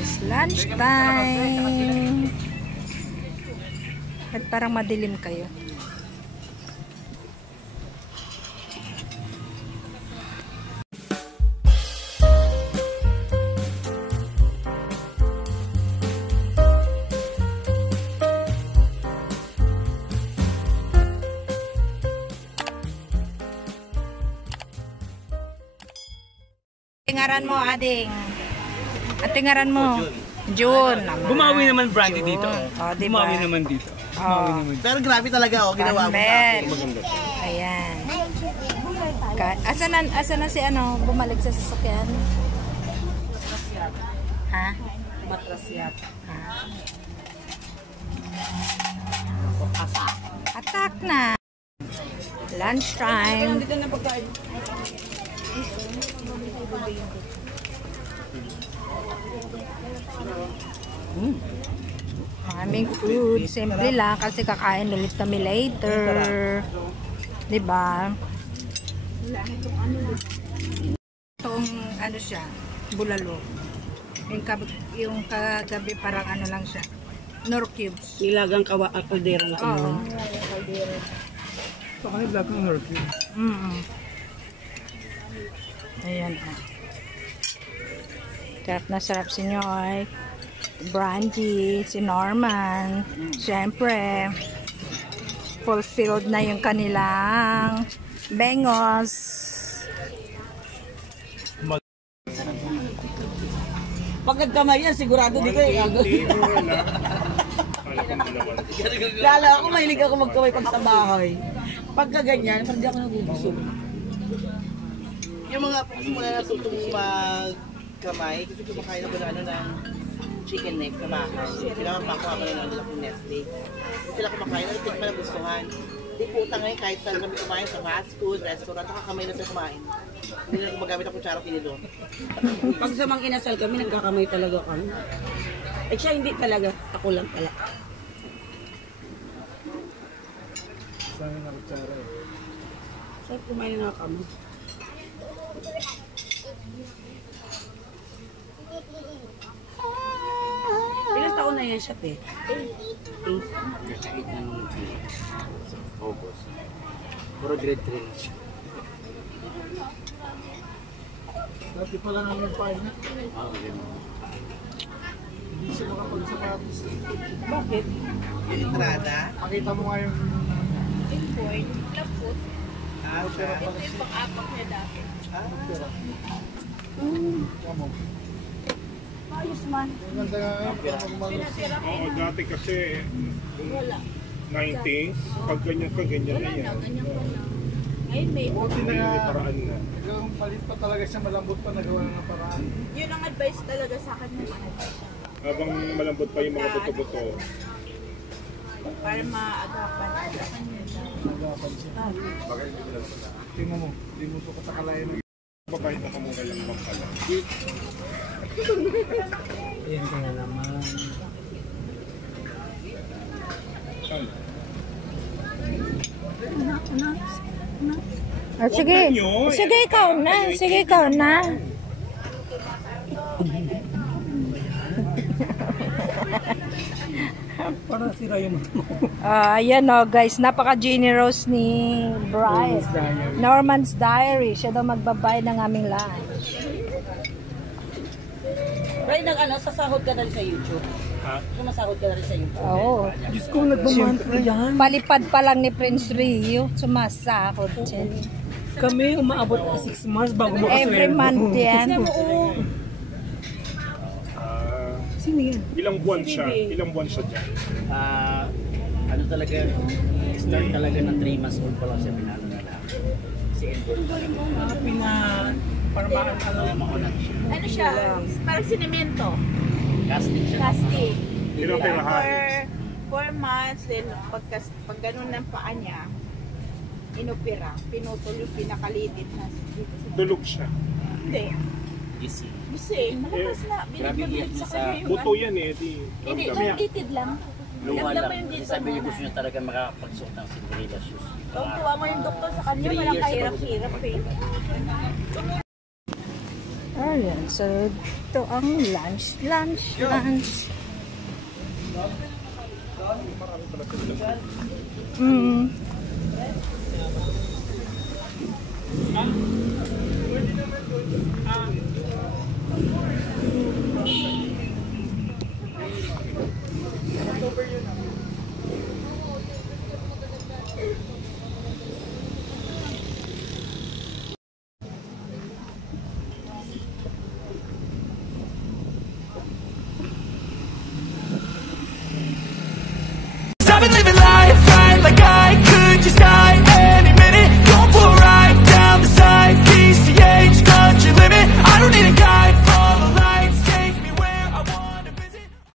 guys. Lunch time. At parang madilim kayo. Tingaran mo, ading. At tingaran mo. June. Bumawi naman Brandy dito. Oh, diba? Bumawi naman dito. Bumawi naman dito. Pero grabe talaga, ginawa mo sa akin. Ayan. Asa na si ano, bumalik sa sasakyan? Ha? Matrasyat. Attack na. Lunch time. Dito na pagkain. Aming food. Simple lang kasi kakain ulit kami later. Diba? Itong ano siya, bulalo. Yung kagabi parang ano lang siya. Nor cubes. Nilagang kaldera na. Oo. Baka ni-vlog ng Nor cubes. Ayan. Sarap na sarap si Noy. Brandy, si Norman. Siyempre, fulfilled na yung kanilang bengos. Pag nagkamay yan, sigurado di ko yung lalo ako, mahilig ako magkamay pag sa bahay. Pagka ganyan, parang di ako nagubusog. Yung mga mula natutong magkamay, kasi kumakain ako ng chicken neck sa bahay. Kailangan makuha ko na ng Nestle. Hindi sila kumakain, ano tigman na gustuhan. Di puta ngayon kahit saan kami kumain sa fast food, restaurant, nakakamay na sila kumain. Hindi na gumagamit ang kutsara kinilo. Pag sa mga inasal kami, nagkakamay talaga kami. Eh siya hindi talaga, ako lang pala. Saan nga kutsara eh? Saan kumain na kami? Ilang taon na yan siya, te? 8 na nung August. Puro grade 3 na siya. Dati pala namin pa yun. Hindi siya makapagsapatos. Bakit? Yung entrada? Pakita mo nga yung... Inborn, lapot. Siya. Ito yung pang-apak niya dati. Kamo. Ayos man. Maganda nga Pinatira ko Oo, dati kasi wala. 90s, pag ganyan ka, ganyan Wala na yan. na, ganyan ko lang. Ngayon may buti na May paraan na. Hanggang malit pa talaga siya, malambot pa nagawa ng paraan. yun ang advice talaga sa akin ng advice. Habang malambot pa yung mga buto-buto. Para ma-agapan. Nagapan siya. Tingnan mo, hindi mo sukat akalain ng... Babae na kamura lang bang pala. Ayan ka na naman. Saan? Sige. Sige, ikaw na. Sige, ikaw na. Parang sira yung Ayan o guys, napaka-generous ni Brian. Norman's Diary. Siya daw magbabayad ng aming lunch. Right, sasahod ka na rin sa YouTube? Ha? Sumasahod ka na rin sa YouTube? Oo. Diyos ko, nagmamantra yan. Palipad pa lang ni Prince Rio. Sumasahod siya. Kami umaabot na 6 months bago makasweldo. Every month yan. Sino yan? Ilang buwan siya? Ilang buwan siya dyan? Ano talaga, start talaga ng 3 months old pa lang siya pinalo na lang. Si Edward Para maunat siya. Ano siya? Parang sinemento. Casting siya. Casting. Ilang tirahan? For 4 months, then pag ganun ng paa niya, inopera. Pinutol yung pinakalitit na. Tulog siya. Hindi. Easy. Kasi malakas na. Grabe Binabalik iyak sa niya sa kanya yung Buto yan eh. Di, Hindi, ramdam. litid lang. luha Alam mo lang. yung dito Sabi niya muna. gusto niya talaga makapagsuot ng Cinderella shoes. Tuwa mo yung doktor sa kanya, 3 walang years kahirap-hirap eh. Ayan, so ito ang lunch. Mm.